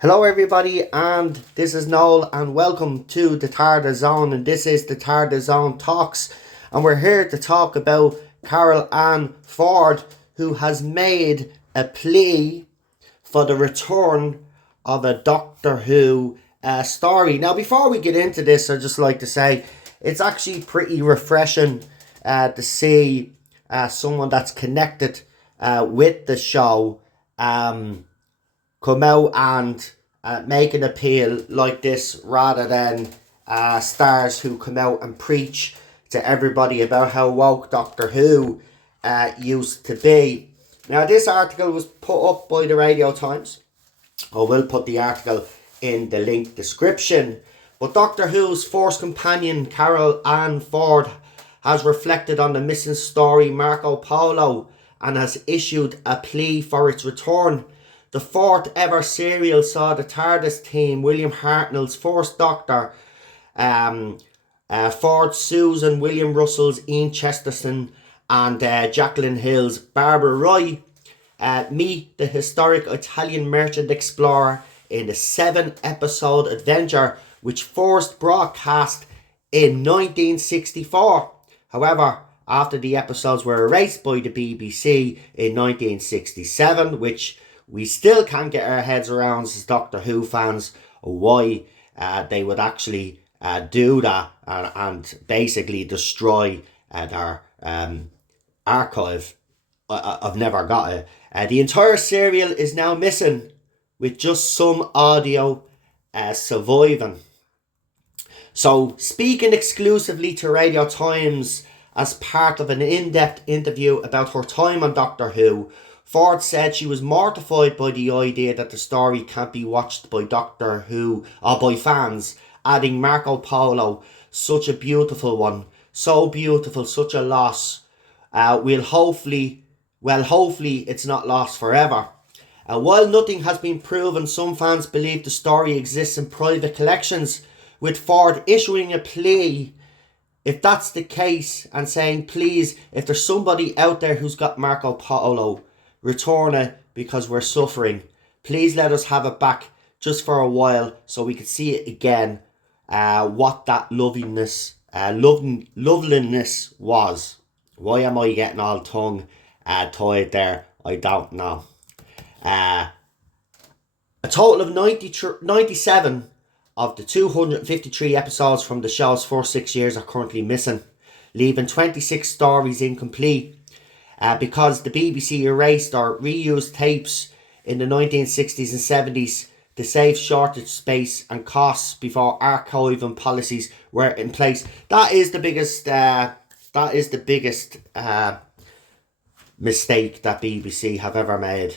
Hello everybody, and this is Noel and welcome to the Tarda Zone, and this is the Tarda Zone Talks, and we're here to talk about Carol Ann Ford, who has made a plea for the return of a Doctor Who story. Now before we get into this, I'd just like to say it's actually pretty refreshing to see someone that's connected with the show come out and make an appeal like this, rather than stars who come out and preach to everybody about how woke Doctor Who used to be. Now, this article was put up by the Radio Times. I will put the article in the link description. But Doctor Who's first companion, Carol Ann Ford, has reflected on the missing story Marco Polo and has issued a plea for its return. The fourth ever serial saw the TARDIS team, William Hartnell's first Doctor, Ford Susan, William Russell's Ian Chesterton, and Jacqueline Hill's Barbara Roy meet the historic Italian merchant explorer in the 7-episode adventure which first broadcast in 1964. However, after the episodes were erased by the BBC in 1967, which we still can't get our heads around as Doctor Who fans, why they would actually do that and basically destroy their archive. I've never got it. The entire serial is now missing, with just some audio surviving. So, speaking exclusively to Radio Times as part of an in-depth interview about her time on Doctor Who, Ford said she was mortified by the idea that the story can't be watched by Doctor Who or by fans, adding Marco Polo, such a beautiful one, so beautiful, such a loss. Hopefully it's not lost forever. While nothing has been proven, some fans believe the story exists in private collections, with Ford issuing a plea if that's the case and saying, please, if there's somebody out there who's got Marco Polo, return it because we're suffering. Please let us have it back just for a while so we can see it again. What that loveliness was. Why am I getting all tongue tied there? I don't know. A total of 97 of the 253 episodes from the show's first 6 years are currently missing, leaving 26 stories incomplete. Because the BBC erased or reused tapes in the 1960s and 70s to save shortage space and costs before archiving policies were in place. That is the biggest mistake that BBC have ever made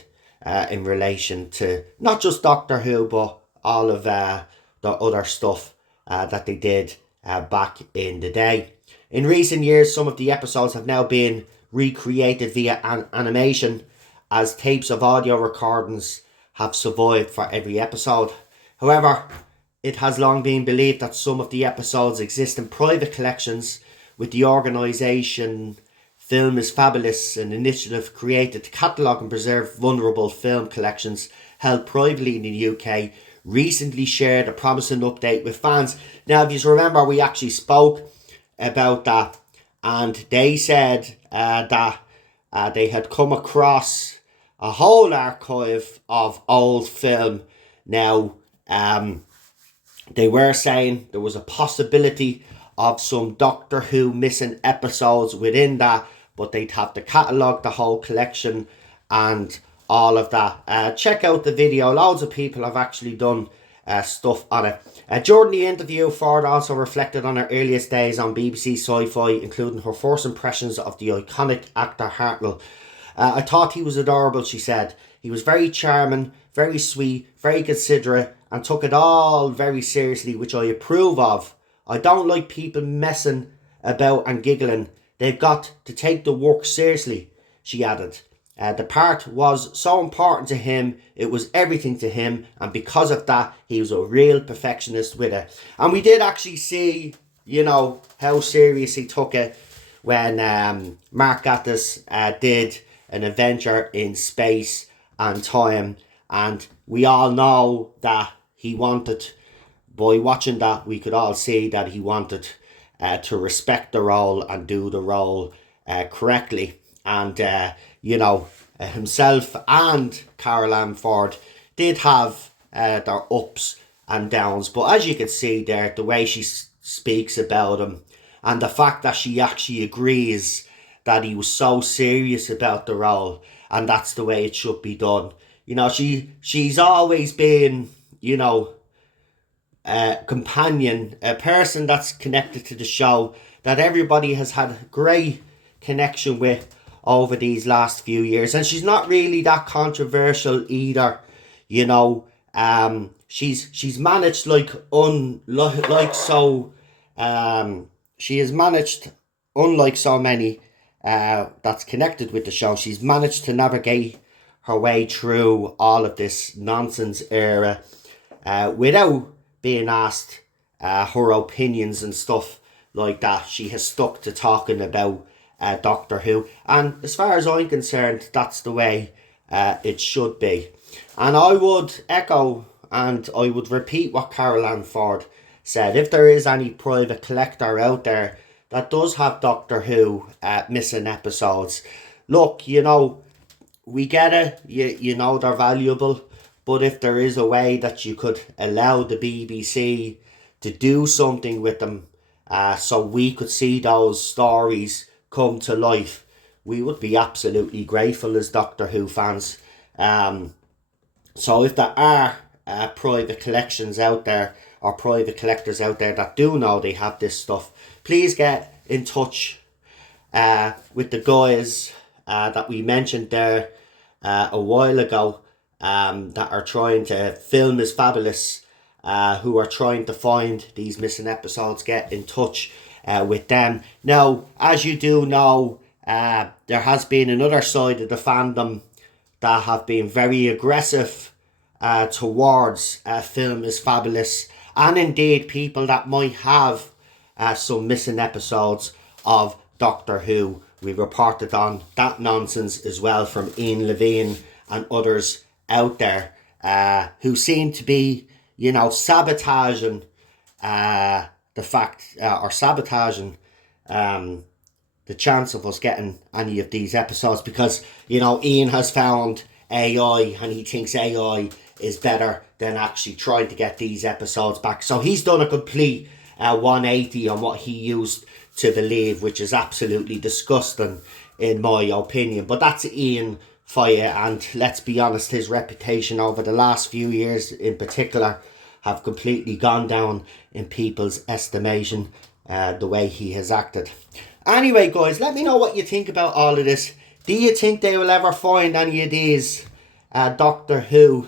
in relation to not just Doctor Who, but all of the other stuff that they did back in the day. In recent years, some of the episodes have now been recreated via animation, as tapes of audio recordings have survived for every episode. However, it has long been believed that some of the episodes exist in private collections, with the organisation Film is Fabulous, an initiative created to catalogue and preserve vulnerable film collections held privately in the UK, recently shared a promising update with fans. Now, if you remember, we actually spoke about that, and they said that they had come across a whole archive of old film. Now, they were saying there was a possibility of some Doctor Who missing episodes within that, but they'd have to catalogue the whole collection and all of that. Check out the video. Loads of people have actually done stuff on it. During the interview, Ford also reflected on her earliest days on BBC Sci-Fi, including her first impressions of the iconic actor Hartnell. I thought he was adorable, she said. He was very charming, very sweet, very considerate, and took it all very seriously, which I approve of. I don't like people messing about and giggling. They've got to take the work seriously, she added. The part was so important to him, it was everything to him, and because of that, he was a real perfectionist with it. And we did actually see, how serious he took it when Mark Gatiss did an adventure in space and time, And we all know that he wanted, by watching that, we could all see that he wanted to respect the role and do the role correctly. And, himself and Carol Ann Ford did have their ups and downs. But as you can see there, the way she speaks about him and the fact that she actually agrees that he was so serious about the role and that's the way it should be done. She's always been, a companion, a person that's connected to the show that everybody has had a great connection with over these last few years. And she's not really that controversial either, she's managed she has managed, unlike so many that's connected with the show, she's managed to navigate her way through all of this nonsense era without being asked her opinions and stuff like that. She has stuck to talking about Doctor Who, and as far as I'm concerned, that's the way it should be. And I would echo and I would repeat what Carol Ann Ford said. If there is any private collector out there that does have Doctor Who missing episodes, look, we get it, they're valuable, but if there is a way that you could allow the BBC to do something with them so we could see those stories come to life, we would be absolutely grateful as Doctor Who fans. So if there are private collections out there or private collectors out there that do know they have this stuff, please get in touch with the guys that we mentioned there a while ago that are trying to film is fabulous, who are trying to find these missing episodes. Get in touch with them. Now, as you do know, there has been another side of the fandom that have been very aggressive towards film is fabulous, and indeed people that might have some missing episodes of Doctor Who. We reported on that nonsense as well from Ian Levine and others out there who seem to be, sabotaging the fact or sabotaging the chance of us getting any of these episodes, because Ian has found AI and he thinks AI is better than actually trying to get these episodes back. So he's done a complete 180 on what he used to believe, which is absolutely disgusting in my opinion. But that's Ian for you, and let's be honest, his reputation over the last few years in particular have completely gone down in people's estimation, the way he has acted. Anyway guys, let me know what you think about all of this. Do you think they will ever find any of these Doctor Who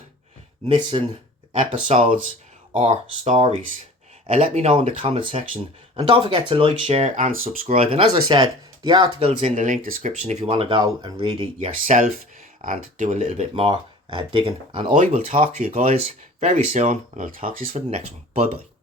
missing episodes or stories? Let me know in the comment section, and don't forget to like, share and subscribe. And as I said, the article's in the link description if you want to go and read it yourself and do a little bit more digging. And I will talk to you guys very soon, and I'll talk to you for the next one. Bye bye.